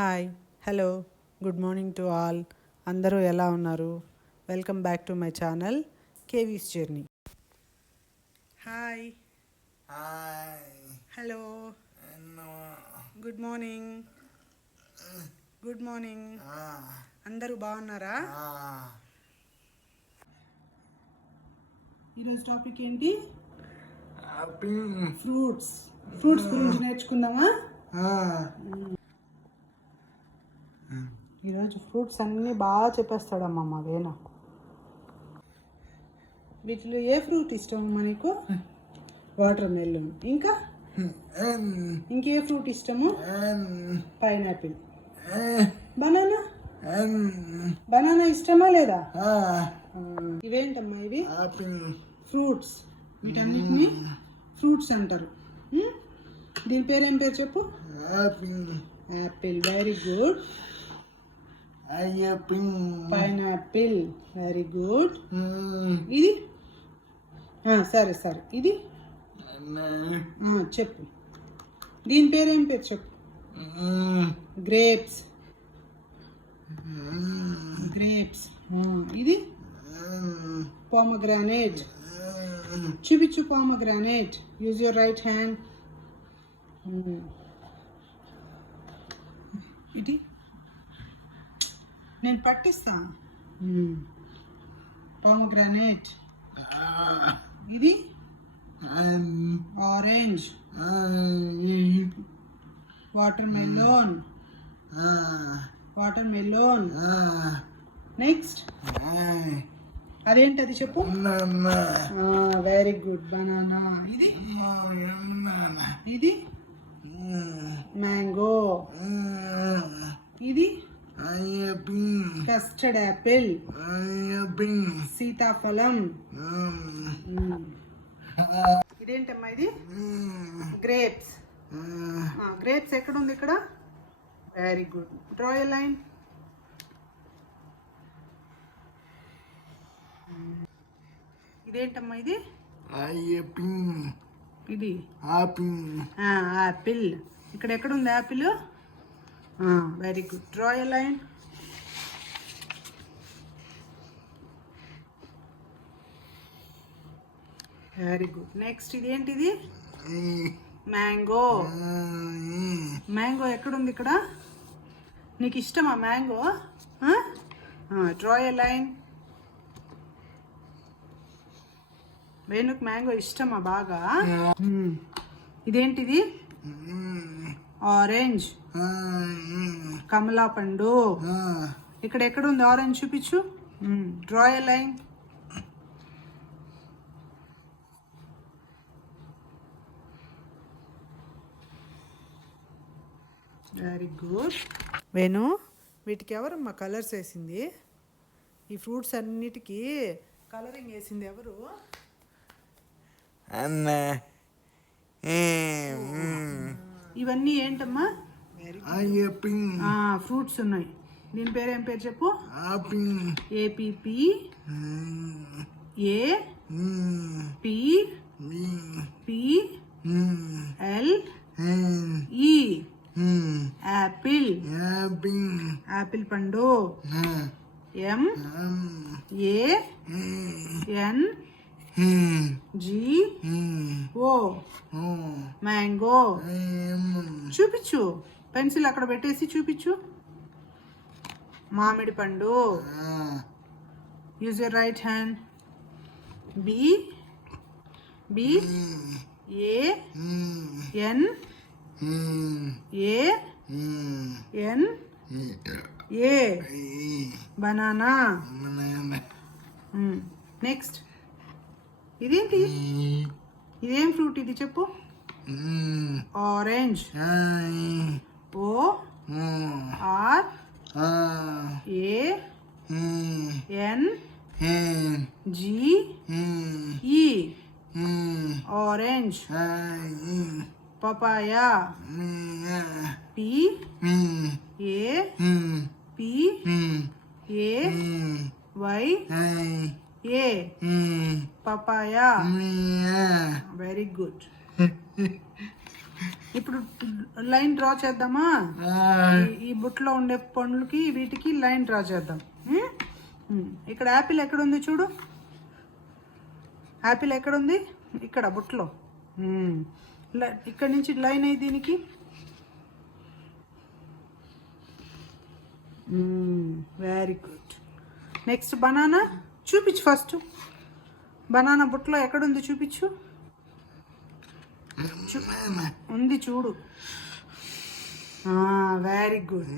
Hi hello good morning to all. అందరూ ఎలా ఉన్నారు? Welcome back to my channel KV's journey. Hi hello good morning. Good morning. అందరూ బాగున్నారా? ఈరోజు topic ఏంటి? ఫ్రూట్స్ గురించి నేర్చుకుందామా? ఈరోజు ఫ్రూట్స్ అన్నీ బాగా చెప్పేస్తాడమ్మా మా వేణ. వీటిలో ఏ ఫ్రూట్ ఇష్టం మనకు? Water melon. ఇంకా ఇంకే ఫ్రూట్ ఇష్టము? పైనాపిల్. బనానా ఇష్టమా లేదా? ఇవేంటమ్మా ఇవి? ఫ్రూట్స్. వీటన్నిటిని ఫ్రూట్స్ అంటారు. దీని పేరేం పేరు చెప్పు? Apple. Very good. Pineapple. Very good. ఇది సరే ఇది చెప్పు. దీని పేరేం పేరు చెప్పు? గ్రేప్స్. ఇది pomegranate. చూపించు pomegranate. Use your right hand. ఇది నేను పట్టిస్తా. pomegranate. ఇది ఆరెంజ్. Watermelon. నెక్స్ట్ అదేంటది చెప్పు? Very good. బనానా. ఇది మ్యాంగో. ఇది కస్టర్డ్ యాపిల్. సీతాఫలం. ఇదేంటమ్మా ఇది? గ్రేప్స్. గ్రేప్స్ ఎక్కడుంది? ఇక్కడ. Very good. Draw a line. ఇదేంటమ్మా ఇది? ఇది యాపిల్. ఇక్కడ ఎక్కడుంది apple? Very good. Draw a line. Very good. Next ఇదేంటిది? మ్యాంగో. ఎక్కడుంది? ఇక్కడ. నీకు ఇష్టమా మ్యాంగో? Draw a line. వేణుకు మ్యాంగో ఇష్టమా బాగా? ఇదేంటిది? ఆరెంజ్. కమలా పండు. ఇక్కడ ఎక్కడుంది ఆరెంజ్? చూపించు. Draw a line. Very good. Venu, వీటికి ఎవరమ్మా కలర్స్ వేసింది? ఈ ఫ్రూట్స్ అన్నిటికీ కలరింగ్ వేసింది ఎవరు? ఇవన్నీ ఏంటమ్మా? ఫ్రూట్స్ ఉన్నాయి. దీని పేరు ఏం పేరు చెప్పు? APP apple. యాపిల్ పండు. MANGO mango. చూపించు. పెన్సిల్ అక్కడ పెట్టేసి చూపించు. మామిడి పండు. Use your right hand. BANANA. Banana. Next ఇదేంటి? ఇదేం ఫ్రూట్ ఇది చెప్పు? Orange. ORANGE. Orange. Papaya. PAPAYA. Papaya. Very good. ఇప్పుడు లైన్ డ్రా చేద్దామా? ఈ బుట్టలో ఉండే పండ్లకి వీటికి లైన్ డ్రా చేద్దాం. ఇక్కడ యాపిల్ ఎక్కడ ఉంది చూడు. యాపిల్ ఎక్కడ ఉంది? ఇక్కడ బుట్టలో. ఇక్కడ నుంచి లైన్ అయ్యి దీనికి. Very good. నెక్స్ట్ బనానా చూపించు. ఫస్ట్ బనానా బుట్టలో ఎక్కడుంది చూపించు. ఉంది చూడు. Very good.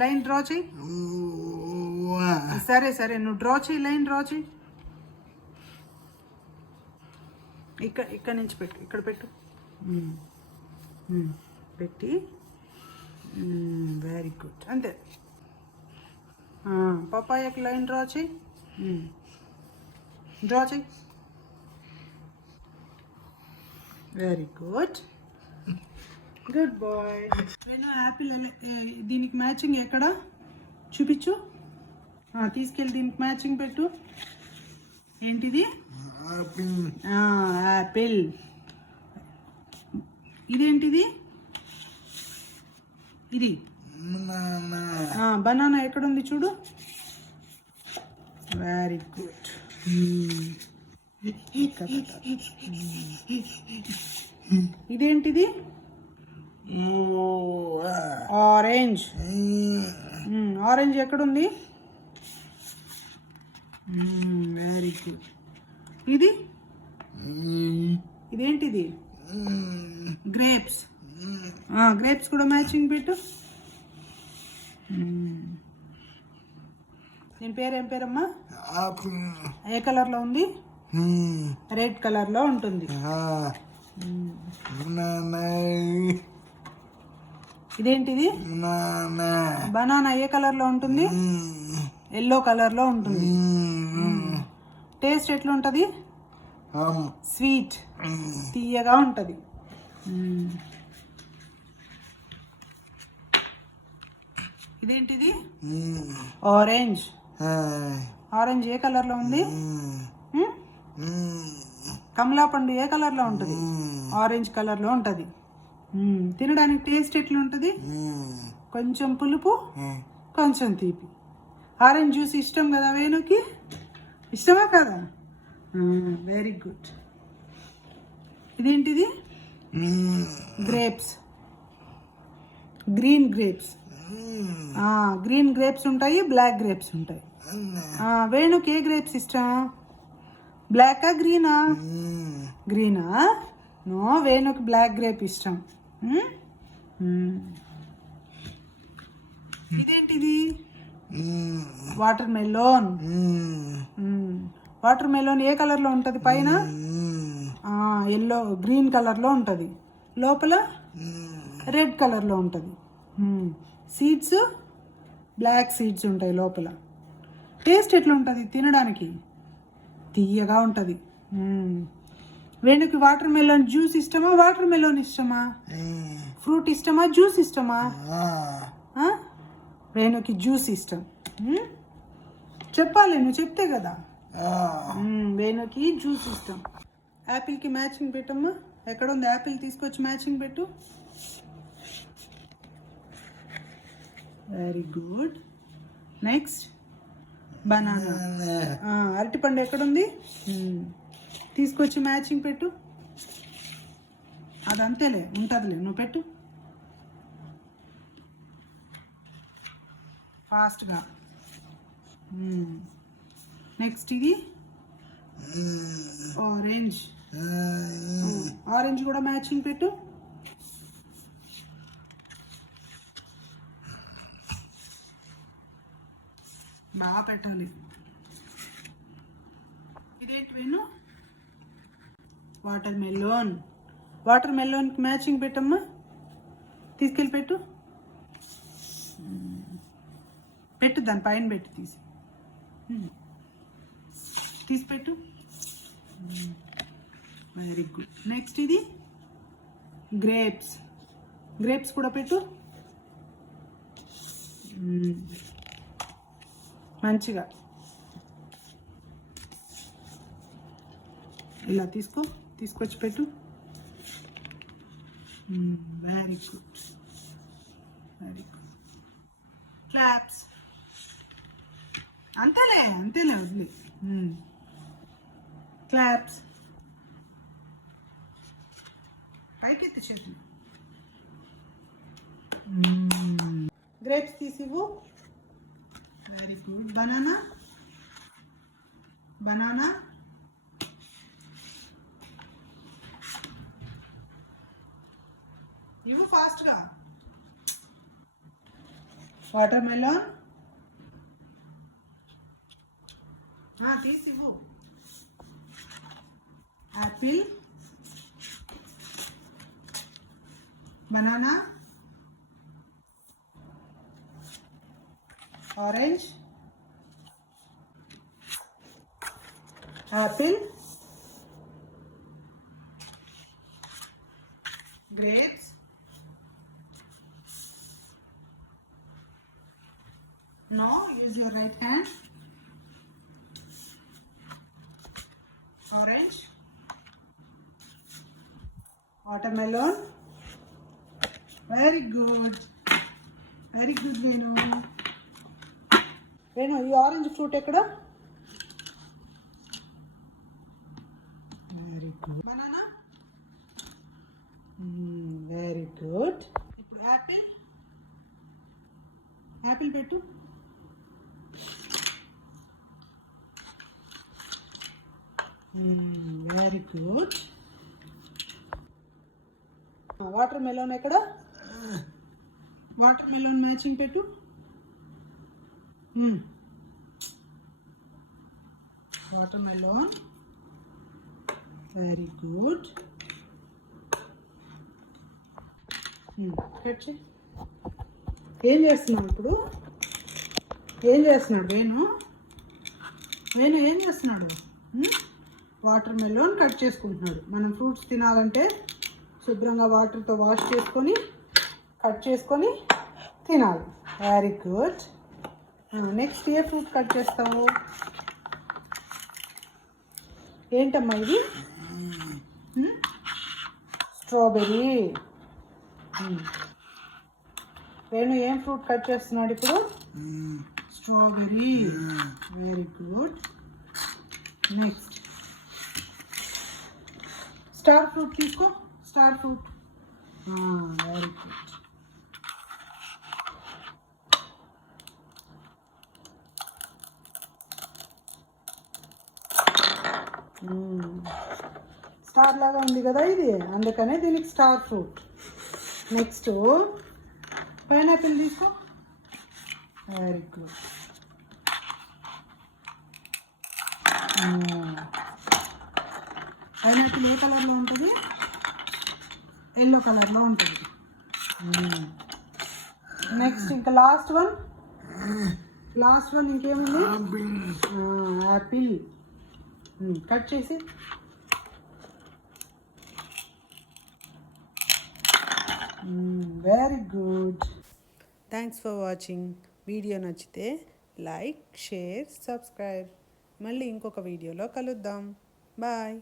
లైన్ డ్రా చేయి. సరే సరే, నువ్వు డ్రా చేయి, లైన్ డ్రా చేయి. ఇక్కడ నుంచి పెట్టు, ఇక్కడ పెట్టు. పెట్టి వెరీ గుడ్. అంతే. పపాయాకి లైన్ డ్రా చేయి. డ్రా చేయి. Very good. Good boy. నేను యాపిల్ దీనికి మ్యాచింగ్ ఎక్కడ చూపించు. తీసుకెళ్ళి దీనికి మ్యాచింగ్ పెట్టు. ఏంటిది? యాపిల్. ఇదేంటిది? ఇది బనానా ఎక్కడుంది చూడు. Very good. ఇదేంటిది? ఆరెంజ్. ఆరెంజ్ ఎక్కడుంది? Very good. ఇది ఇదేంటిది? గ్రేప్స్. గ్రేప్స్ కూడా మ్యాచింగ్ పెట్టు. దీని పేరు ఏం పేరమ్మా? ఏ కలర్లో ఉంది? రెడ్ కలర్లో ఉంటుంది. ఇదేంటిది? బనానా ఏ కలర్లో ఉంటుంది? ఎల్లో కలర్లో ఉంటుంది. టేస్ట్ ఎట్లా ఉంటుంది? స్వీట్, తీయగా ఉంటుంది. ఇదేంటిది? ఆరెంజ్. ఆరెంజ్ ఏ కలర్లో ఉంది? కమలా పండు ఏ కలర్లో ఉంటుంది? ఆరెంజ్ కలర్లో ఉంటుంది. తినడానికి టేస్ట్ ఎట్లా ఉంటుంది? కొంచెం పులుపు, కొంచెం తీపి. ఆరెంజ్ జ్యూస్ ఇష్టం కదా వేణుకి? ఇష్టమా కదా? Very good. ఇదేంటిది? Grapes. Green grapes. Green grapes ఉంటాయి, బ్లాక్ గ్రేప్స్ ఉంటాయి. వేణుకి ఏ గ్రేప్స్ ఇష్టం? బ్లాకా గ్రీనా? గ్రీనా? నో, వేణుకి బ్లాక్ గ్రేప్ ఇష్టం. ఇదేంటిది? Watermelon. వాటర్ మెలోన్ ఏ కలర్లో ఉంటుంది? పైన ఎల్లో గ్రీన్ కలర్లో ఉంటుంది, లోపల రెడ్ కలర్లో ఉంటుంది. సీడ్స్ బ్లాక్ సీడ్స్ ఉంటాయి లోపల. టేస్ట్ ఎట్లా ఉంటుంది తినడానికి? తీయగా ఉంటుంది. వేణుకి వాటర్ మెలోన్ జ్యూస్ ఇష్టమా, వాటర్ మెలోన్ ఇష్టమా? ఫ్రూట్ ఇష్టమా, జ్యూస్ ఇష్టమా? వేణుకి జ్యూస్ ఇష్టం. చెప్పాలి, నువ్వు చెప్తే కదా. వేణుకి జ్యూస్ ఇష్టం. యాపిల్కి మ్యాచింగ్ పెట్టమ్మా. ఎక్కడ ఉంది యాపిల్? తీసుకొచ్చి మ్యాచింగ్ పెట్టు. Very good. Next banana. అరటిపండు ఎక్కడుంది? తీసుకొచ్చి మ్యాచింగ్ పెట్టు. అదంతేలే, ఉంటుందిలే, నువ్వు పెట్టు ఫాస్ట్గా. నెక్స్ట్ ఇది ఆరెంజ్. ఆరెంజ్ కూడా మ్యాచింగ్ పెట్టు. బాగా పెట్టాలి. ఇదేంటి వేణు? Watermelon. వాటర్ మెలోన్కి మ్యాచింగ్ పెట్టమ్మా. తీసుకెళ్ళి పెట్టు. పెట్టు, దాని పైన పెట్టి తీసి పెట్టు. Very good. నెక్స్ట్ ఇది గ్రేప్స్. గ్రేప్స్ కూడా పెట్టు. మంచిగా ఇలా తీసుకొచ్చి పెట్టు. Very good, very good. Claps. అంతేలే అంతేలే వదిలి. క్లాప్స్. పైకెత్తి చేతులు. గ్రేప్స్ తీసివ్వు. Very good. బనానా. బనానా. ఇవ్వు ఫాస్ట్గా. Watermelon. తీసివ్వు. Apple. Banana. Orange. Apple. Grapes. No, use your right hand. Orange. Watermelon. Very good. Very good, Venu. Venu, ఈ ఆరెంజ్ ఫ్రూట్ ఎక్కడ? Very good. Banana. Very good. ఇప్పుడు Apple. Apple పెట్టు. Very good. Water melon ఎక్కడ? Water melon matching పెట్టు. Water melon. Very good. Cut చేయి. ఏం చేస్తున్నావు ఇప్పుడు? ఏం చేస్తున్నాడు వేణు? వేణు ఏం చేస్తున్నాడు? వాటర్ మెలోన్ కట్ చేసుకుంటున్నాడు. మనం ఫ్రూట్స్ తినాలంటే శుభ్రంగా వాటర్తో వాష్ చేసుకొని కట్ చేసుకొని తినాలి. Very good. నెక్స్ట్ ఏ ఫ్రూట్ కట్ చేస్తావు? ఏంటమ్మా ఇది? స్ట్రాబెర్రీ. వేణు ఏం ఫ్రూట్ కట్ చేస్తున్నాడు ఇప్పుడు? Strawberry. Very good. Next star fruit తీసుకో. Star fruit. Very good. Star లాగా ఉంది కదా ఇది, అందుకనే దీనికి స్టార్ ఫ్రూట్. నెక్స్ట్ పైనాపిల్ తీసుకో. Very good. పైనాపిల్ ఏ కలర్లో ఉంటుంది? ఎల్లో కలర్లో ఉంటుంది. నెక్స్ట్ ఇంకా లాస్ట్ వన్. లాస్ట్ వన్ ఇంకేముంది? యాపిల్. కట్ చేసి very good. Thanks for watching. Video నచ్చితే లైక్, షేర్, సబ్స్క్రైబ్. మళ్ళీ ఇంకొక వీడియోలో కలుద్దాం. బాయ్.